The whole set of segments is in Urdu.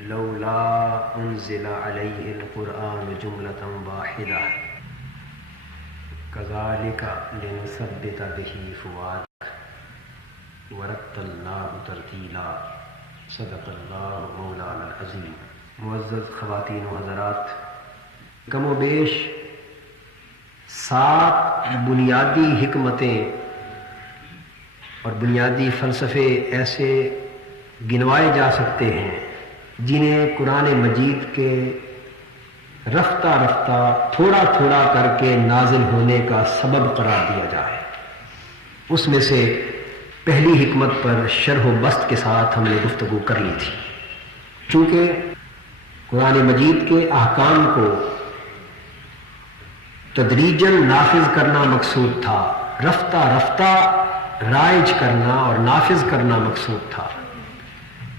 لولا انزل علیہ القرآن جملۃ واحدہ کذالک لنثبت بہ فؤادک ورتلناہ ترتیلا صدق اللہ مولانا العظیم۔ معزز خواتین و حضرات، کم و بیش 7 بنیادی حکمتیں اور بنیادی فلسفے ایسے گنوائے جا سکتے ہیں جنہیں قرآن مجید کے رفتہ رفتہ تھوڑا تھوڑا کر کے نازل ہونے کا سبب قرار دیا جائے۔ اس میں سے پہلی حکمت پر شرح و بسط کے ساتھ ہم نے گفتگو کر لی تھی۔ چونکہ قرآن مجید کے احکام کو تدریجاً نافذ کرنا مقصود تھا، رفتہ رفتہ رائج کرنا اور نافذ کرنا مقصود تھا،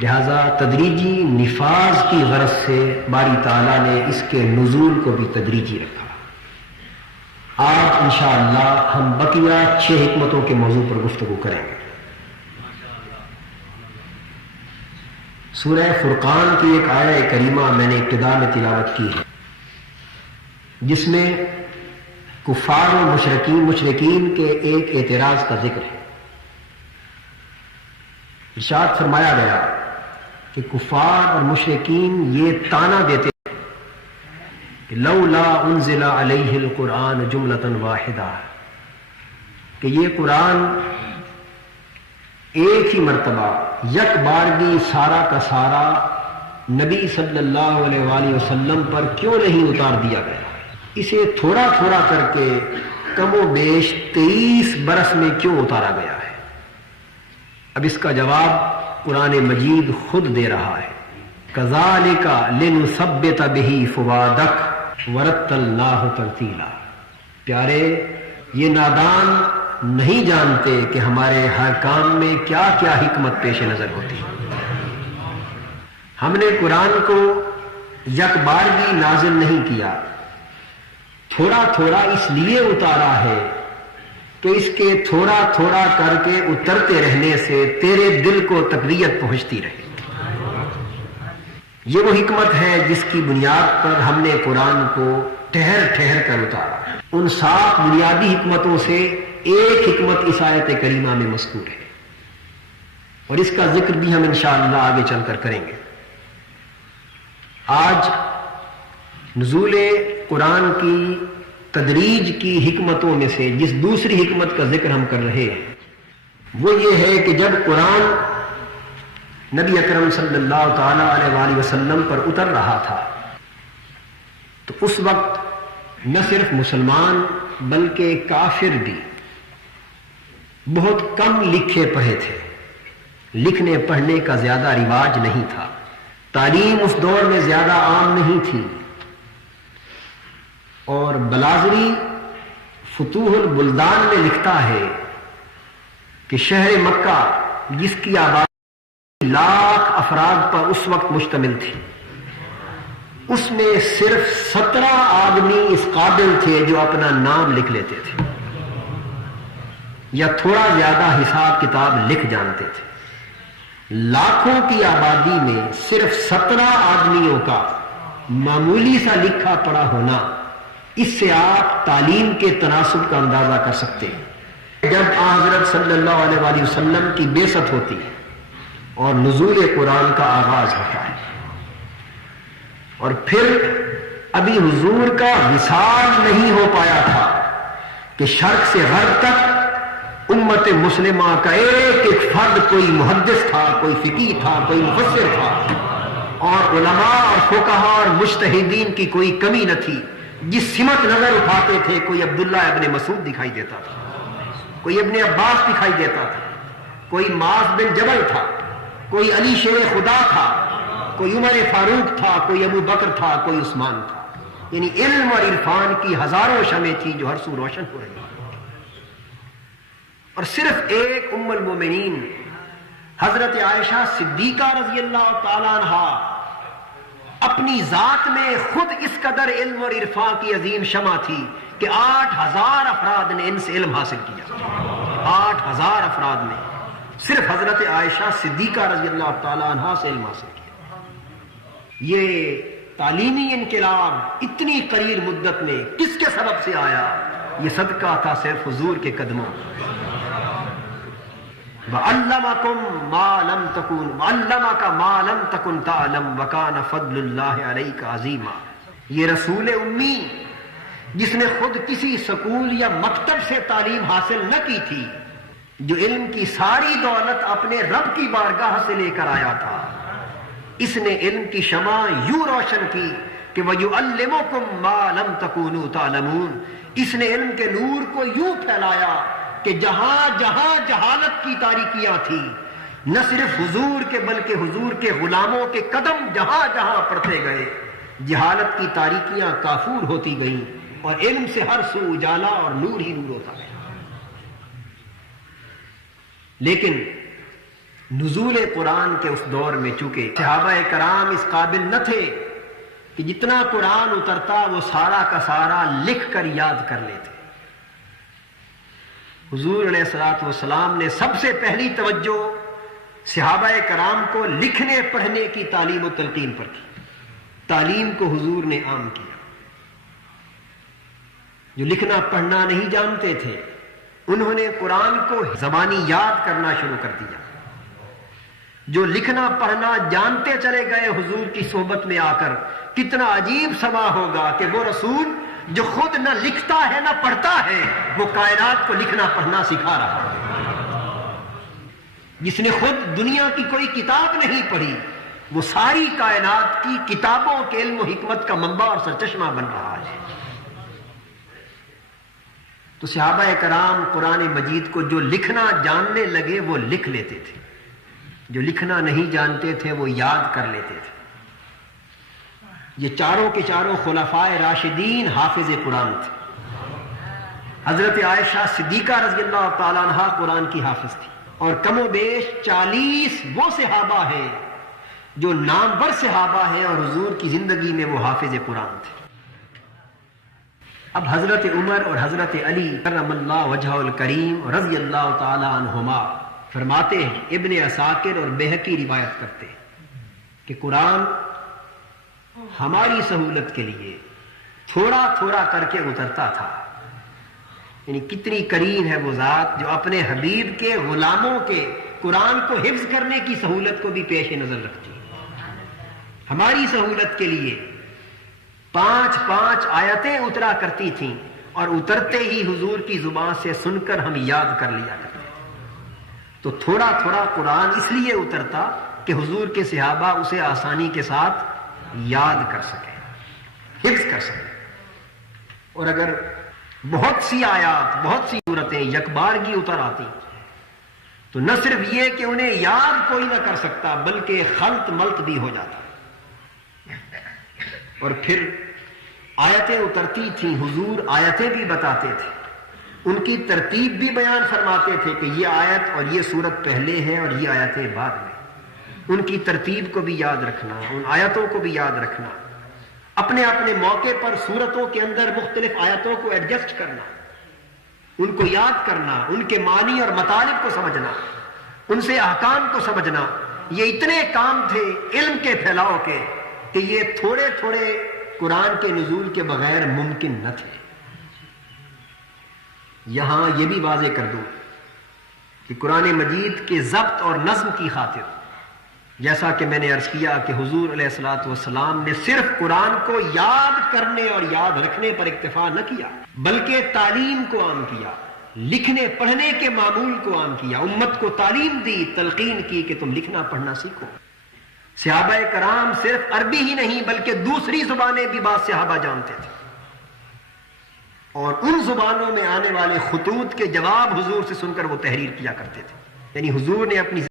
لہذا تدریجی نفاذ کی غرض سے باری تعالیٰ نے اس کے نزول کو بھی تدریجی رکھا۔ آج انشاءاللہ ہم بقیہ 6 حکمتوں کے موضوع پر گفتگو کریں گے۔ سورہ فرقان کی ایک آیہ کریمہ میں نے ابتدا میں تلاوت کی ہے، جس میں کفار و مشرکین کے ایک اعتراض کا ذکر ہے۔ ارشاد فرمایا گیا کہ کفار اور مشرکین یہ طعنہ دیتے ہیں کہ لولا انزل علیہ القرآن جملۃ واحدہ، کہ یہ قرآن ایک ہی مرتبہ یک بارگی سارا کا سارا نبی صلی اللہ علیہ وآلہ وسلم پر کیوں نہیں اتار دیا گیا، اسے تھوڑا تھوڑا کر کے کم و بیش 23 برس میں کیوں اتارا گیا ہے؟ اب اس کا جواب قرآن مجید خود دے رہا ہے۔ کذالک لنثبت بہ فؤادک ورتلناہ ترتیلا۔ پیارے، یہ نادان نہیں جانتے کہ ہمارے ہر کام میں کیا کیا حکمت پیش نظر ہوتی ہے۔ ہم نے قرآن کو یک بارگی نازل نہیں کیا، تھوڑا تھوڑا اس لیے اتارا ہے کہ اس کے تھوڑا تھوڑا کر کے اترتے رہنے سے تیرے دل کو تقویت پہنچتی رہے۔ یہ وہ حکمت ہے جس کی بنیاد پر ہم نے قرآن کو ٹھہر ٹھہر کر اتارا۔ ان 7 بنیادی حکمتوں سے ایک حکمت اس آیت کریمہ میں مذکور ہے، اور اس کا ذکر بھی ہم انشاءاللہ آگے چل کر کریں گے۔ آج نزول قرآن کی تدریج کی حکمتوں میں سے جس دوسری حکمت کا ذکر ہم کر رہے ہیں وہ یہ ہے کہ جب قرآن نبی اکرم صلی اللہ تعالی علیہ وآلہ وسلم پر اتر رہا تھا تو اس وقت نہ صرف مسلمان بلکہ کافر بھی بہت کم لکھے پڑھے تھے، لکھنے پڑھنے کا زیادہ رواج نہیں تھا، تعلیم اس دور میں زیادہ عام نہیں تھی، اور بلازری فتوح البلدان میں لکھتا ہے کہ شہر مکہ جس کی آبادی 1 لاکھ افراد پر اس وقت مشتمل تھی، اس میں صرف 17 آدمی اس قابل تھے جو اپنا نام لکھ لیتے تھے یا تھوڑا زیادہ حساب کتاب لکھ جانتے تھے۔ لاکھوں کی آبادی میں صرف 17 آدمیوں کا معمولی سا لکھا پڑھا ہونا، اس سے آپ تعلیم کے تناسب کا اندازہ کر سکتے ہیں۔ جب حضرت صلی اللہ علیہ وآلہ وسلم کی بعثت ہوتی ہے اور نزول قرآن کا آغاز ہوتا ہے، اور پھر ابھی حضور کا وصال نہیں ہو پایا تھا کہ شرق سے غرب تک امت مسلمہ کا ایک ایک فرد، کوئی محدث تھا، کوئی فقیہ تھا، کوئی مفسر تھا، اور علماء اور فقہاء اور مجتہدین کی کوئی کمی نہ تھی۔ جس سمت نظر اٹھاتے تھے، کوئی عبداللہ ابن مسعود دکھائی دیتا تھا، کوئی ابن عباس دکھائی دیتا تھا، کوئی معاذ بن جبل تھا، کوئی علی شیر خدا تھا، کوئی عمر فاروق تھا، کوئی ابو بکر تھا، کوئی عثمان تھا۔ یعنی علم اور عرفان کی ہزاروں شمعیں تھیں جو ہر سو روشن ہو رہی ہیں، اور صرف ایک ام المومنین حضرت عائشہ صدیقہ رضی اللہ تعالی عنہا اپنی ذات میں خود اس قدر علم اور عرفان کی عظیم شمع تھی کہ 8000 افراد نے ان سے علم حاصل کیا۔ 8000 افراد نے صرف حضرت عائشہ صدیقہ رضی اللہ تعالی عنہا سے علم حاصل کیا۔ یہ تعلیمی انقلاب اتنی قلیل مدت میں کس کے سبب سے آیا؟ یہ صدقہ تھا صرف حضور کے قدموں۔ وَعَلَّمَكُمْ مَا لَمْ تَكُونُ وَعَلَّمَكَ مَا لَمْ تَكُنْ تَعْلَمْ وَكَانَ فَضْلُ اللَّهِ عَلَيْكَ عَظِيمًا۔ یہ رسول امی جس نے خود کسی سکول یا مکتب سے تعلیم حاصل نہ کی تھی، جو علم کی ساری دولت اپنے رب کی بارگاہ سے لے کر آیا تھا، اس نے علم کی شمع یوں روشن کی کہ وَيُعَلِّمُكُمْ مَا لَمْ تَكُونُوا تَعْلَمُونَ۔ اس نے علم کے نور کو یوں پھیلایا کہ جہاں جہاں جہالت کی تاریکیاں تھیں، نہ صرف حضور کے بلکہ حضور کے غلاموں کے قدم جہاں جہاں پڑتے گئے، جہالت کی تاریکیاں کافور ہوتی گئیں اور علم سے ہر سو اجالا اور نور ہی نور ہوتا گیا۔ لیکن نزول قرآن کے اس دور میں چونکہ صحابہ کرام اس قابل نہ تھے کہ جتنا قرآن اترتا وہ سارا کا سارا لکھ کر یاد کر لیتے، حضور علیہ الصلوۃ والسلام نے سب سے پہلی توجہ صحابہ کرام کو لکھنے پڑھنے کی تعلیم و تلقین پر کی۔ تعلیم کو حضور نے عام کیا۔ جو لکھنا پڑھنا نہیں جانتے تھے انہوں نے قرآن کو زبانی یاد کرنا شروع کر دیا۔ جو لکھنا پڑھنا جانتے چلے گئے حضور کی صحبت میں آ کر، کتنا عجیب سما ہوگا کہ وہ رسول جو خود نہ لکھتا ہے نہ پڑھتا ہے، وہ کائنات کو لکھنا پڑھنا سکھا رہا ہے۔ جس نے خود دنیا کی کوئی کتاب نہیں پڑھی، وہ ساری کائنات کی کتابوں کے علم و حکمت کا منبع اور سرچشمہ بن رہا ہے۔ تو صحابہ کرام قرآن مجید کو جو لکھنا جاننے لگے وہ لکھ لیتے تھے، جو لکھنا نہیں جانتے تھے وہ یاد کر لیتے تھے۔ یہ چاروں کے چاروں خلفائے راشدین حافظ قرآن تھے۔ حضرت عائشہ صدیقہ رضی اللہ تعالیٰ عنہ قرآن کی حافظ تھی، اور کم و بیش 40 وہ صحابہ ہیں جو نامور صحابہ ہیں اور حضور کی زندگی میں وہ حافظ قرآن تھے۔ اب حضرت عمر اور حضرت علی کرم اللہ وجہہ الکریم رضی اللہ تعالی عنہما فرماتے ہیں، ابن عساکر اور بہقی روایت کرتے ہیں کہ قرآن ہماری سہولت کے لیے تھوڑا تھوڑا کر کے اترتا تھا۔ یعنی کتنی کریم ہے وہ ذات جو اپنے حبیب کے غلاموں کے قرآن کو حفظ کرنے کی سہولت کو بھی پیش نظر رکھتی ہے۔ ہماری سہولت کے لیے 5 آیتیں اترا کرتی تھیں، اور اترتے ہی حضور کی زبان سے سن کر ہم یاد کر لیا کرتے تھے۔ تو تھوڑا تھوڑا قرآن اس لیے اترتا کہ حضور کے صحابہ اسے آسانی کے ساتھ یاد کر سکیں، حفظ کر سکیں۔ اور اگر بہت سی آیات، بہت سی صورتیں یکبارگی اتر آتی تو نہ صرف یہ کہ انہیں یاد کوئی نہ کر سکتا بلکہ خلط ملط بھی ہو جاتا۔ اور پھر آیتیں اترتی تھیں، حضور آیتیں بھی بتاتے تھے، ان کی ترتیب بھی بیان فرماتے تھے کہ یہ آیت اور یہ سورت پہلے ہے اور یہ آیتیں بعد میں۔ ان کی ترتیب کو بھی یاد رکھنا، ان آیتوں کو بھی یاد رکھنا، اپنے اپنے موقع پر سورتوں کے اندر مختلف آیتوں کو ایڈجسٹ کرنا، ان کو یاد کرنا، ان کے معنی اور مطالب کو سمجھنا، ان سے احکام کو سمجھنا، یہ اتنے کام تھے علم کے پھیلاؤ کے کہ یہ تھوڑے تھوڑے قرآن کے نزول کے بغیر ممکن نہ تھے۔ یہاں یہ بھی واضح کر دوں کہ قرآن مجید کے ضبط اور نظم کی خاطر، جیسا کہ میں نے عرض کیا کہ حضور علیہ الصلوۃ والسلام نے صرف قرآن کو یاد کرنے اور یاد رکھنے پر اکتفا نہ کیا بلکہ تعلیم کو عام کیا، لکھنے پڑھنے کے معمول کو عام کیا، امت کو تعلیم دی، تلقین کی کہ تم لکھنا پڑھنا سیکھو۔ صحابہ کرام صرف عربی ہی نہیں بلکہ دوسری زبانیں بھی بعض صحابہ جانتے تھے، اور ان زبانوں میں آنے والے خطوط کے جواب حضور سے سن کر وہ تحریر کیا کرتے تھے۔ یعنی حضور نے اپنی